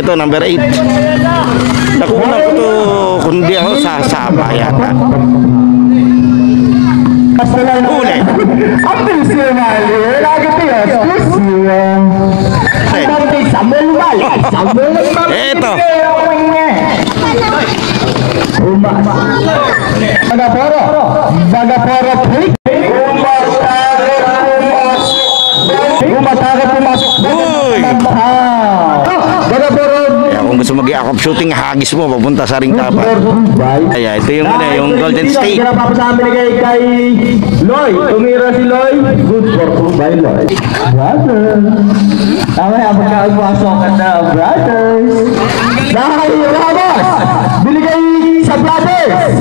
ito, number 8. Nakuha ko to, kundi ako sa Sapa yata. Huli. Ito. Kung gusto mag-i-akop shooting, hagis mo papunta sa ring tapat. Ay, ito yung yung Golden State. Kay Loy, tumira si Loy. Good for by Loy. Brothers. Tama yan, pagkakapasok na brothers. Dahil Ramos, binigay sa brothers.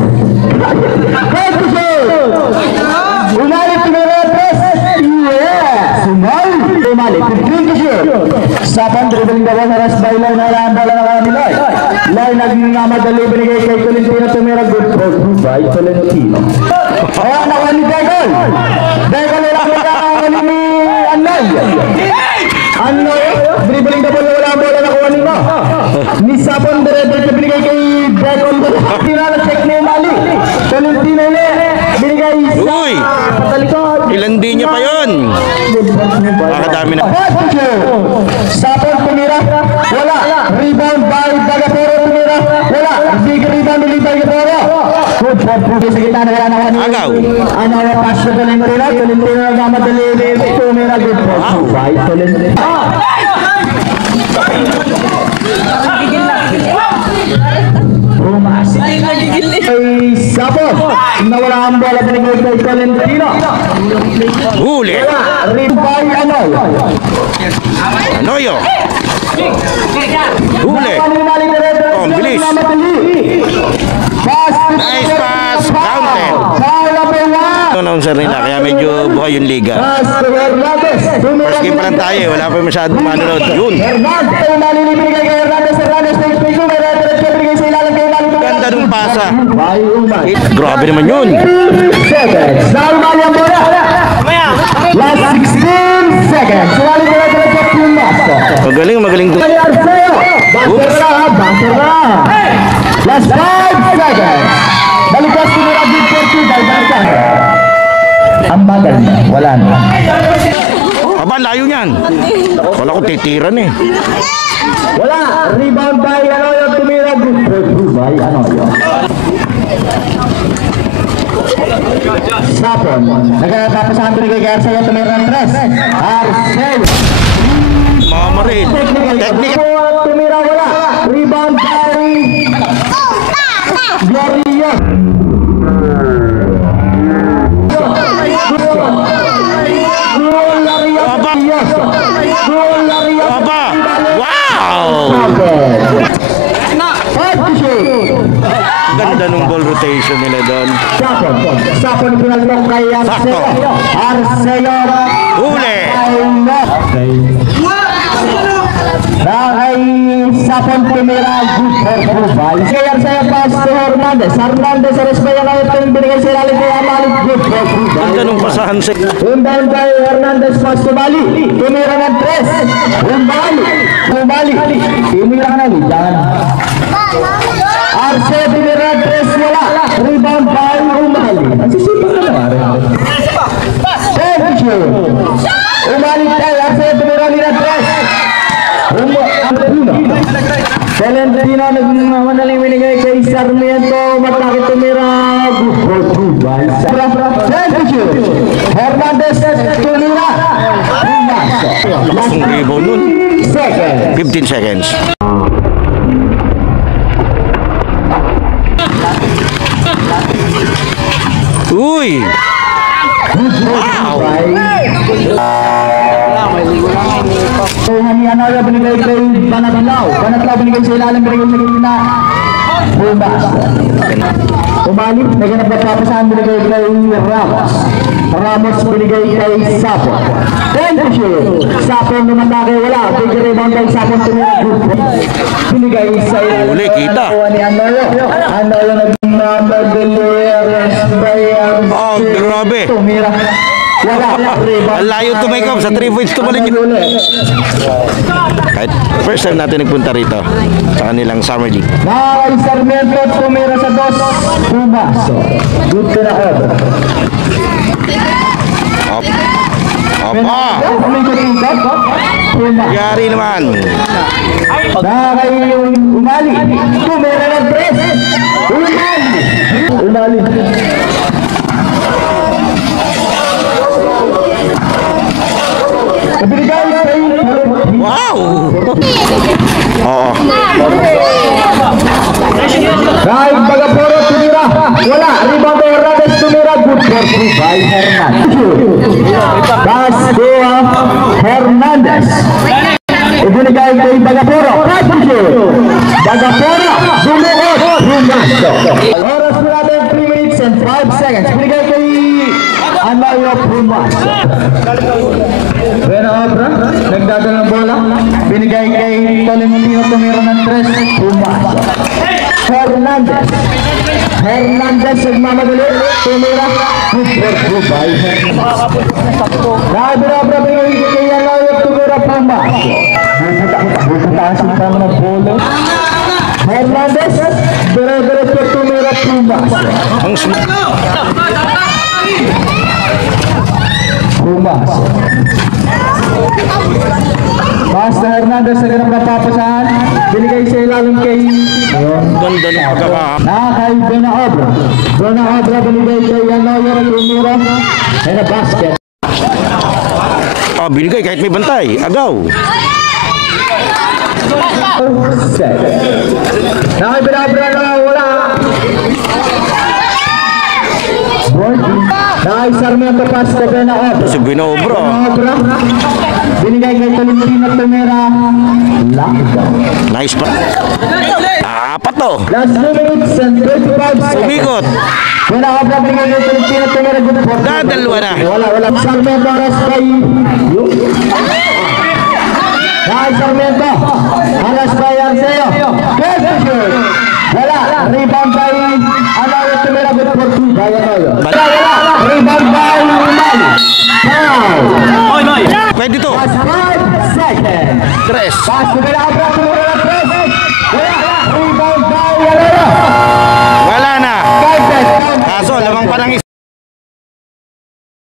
Good to shoot. Unalit tumira tres. Yeah. Sumali. Good to shoot. Sapan dribbling the ball, haras by Loy na lang bola na ni Loy. Loy nagmamadali, binigay kay Tolentino, tumira good for by Tolentino. Kaya nakuha ni Degol. Degol ilang nagkakawa ni Anoy. Anoy, dribbling the ball, wala ang bola nakuha ni Mo. Ni Sapon, dire-dire binigay kay Degol. Check ni Mali. Tolentino binigay sa patalikod. Ilan din niya pa yun? Makadami na. Sapon tumira, wala. Rebound by Bagaporo tumira, wala. Big rebound ni Bagaporo. Good for Pugis sa gitna na nakuha ni Agaw. Ano yung pass na Tolentino? Tolentino nagmamadali tumira, good for by Tolentino. Ay Sapon, nawala ang bola binigay kay Tolentino. Huli. Rebound Anoy. Anoyo. Huli. Oh, ang bilis. Nice pass. Counted. Ito na unsar nila, kaya medyo buhay yung liga. First game pa lang tayo, wala pa masyadong manonood. Yun. Ganda nung pasa. Grabe naman yun. Last 16 seconds. Magaling to. Oops. Last 5 seconds. Balikas tumira good for 2 by Barca. Ang bagal na, wala na. Aba, layo niyan. Wala ko titiran eh. Wala. Rebound by Anoyo, tumira good for 2 by Anoyo. Sapon. Nagkakapasahan binigay kay Arceo, tumira ng 3. Arceo. Mamaril. Technical. Tumira wala. Rebound by Gloria. Aba. Wow! Ganda nung ball rotation nila doon. Sapon pinagmong kay Arceo. Arceo. Huli. Dahil Sapon tumira good for Provide. Kaya Arceo pass to Hernandez. Hernandez sa respeto na ito yung binigay sa ilalim kay Amalit good for Provide. Ganda nung pasahan sa... Undan kay Hernandez pass to Bali. Tumira ng 3. Bali. Tumira na dyan. Arceo tumira ng 3. Wala. Rebound by Umali. Nagsisipan ka na rin. Thank you. Umali tayo. Arceo tumira ng 3. Valentino nagmamadaling binigay kay Sarmiento. Matakit tumira. Thank you. Hernandez tumira. Ang rebound nun. 15 seconds. Uy! Wow! Hanianaga binigay kay Banatlaw. Banatlaw binigay sa ilalim, binigay sa gitna. Bumas. Umali, naganap na papasahan binigay kay Ramos. Ramos binigay kay Sapon. Thank you. Sapon naman na kay wala. Big rebound kay Sapon tumira. Binigay sa ilalim. Uli, kita. Anoyo nagmamadali. Oh, grabe. Tumira. Ang layo tumikop, sa 3 points tumalin yun. Kahit first time natin nagpunta rito sa kanilang Summer League. Nakakay Sarmiento, tumira sa 2. Pumasok. Good to the order. Opo. Yari naman. Nakakay Umali. Tumira ng 3. Umali. Ibigay kay Wow! Oo. Kahit Bagaporo tumira. Wala. Rebound Hernandez tumira. Good for 2 by Hernandez. Bascoa Hernandez. Ibinigay kay Bagaporo. Bagaporo. Bumuot. Pumasok. Oras po natin 3 minutes and 5 seconds. Ibinigay kay Anayo Pumasok. Buena obra. Nagdadala ng bola. Binigay kay Tolentino tumira ng 3. Pumasok. Hernandez. Hernandez nagmamadali. Tumira. Good for 2 by Hernandez. Nakabira-bira binigay kay Anayo tumira. Pumasok. Bukutasin pa ng bola. Hernandez. Dire-diretso tumira. Pumasok. Ang smooth. Pumasok. Basta Hernandez sa ganang napapasahan. Binigay sa ilalim kay Ganda ng pagkakahap. Nakakay Buena Obra. Buena Obra binigay kay Yanoyer Lumiro. And a basket. Binigay kahit may bantay. Agaw. Nakakay Buena Obra na wala. Nakakay Sarmiento pass kay Buena Obra. Si Binobro. Obra. Binigay kay Tolentino tumira. Lockdown. Nice pa. Apat to. Last 2 minutes and 25 seconds. Umikot. Wala ka pa binigay kay Tolentino tumira. Good for 2. Dalawa na. Wala. Sarmiento aras kay Dahil Sarmiento. Aras kay Arceo. Wala. Rebound kay Anayo tumira. Good for 2. Wala. Rebound kay Umali. Foul. Pwede to. Last 5 seconds. Tres. Pass to Benabra.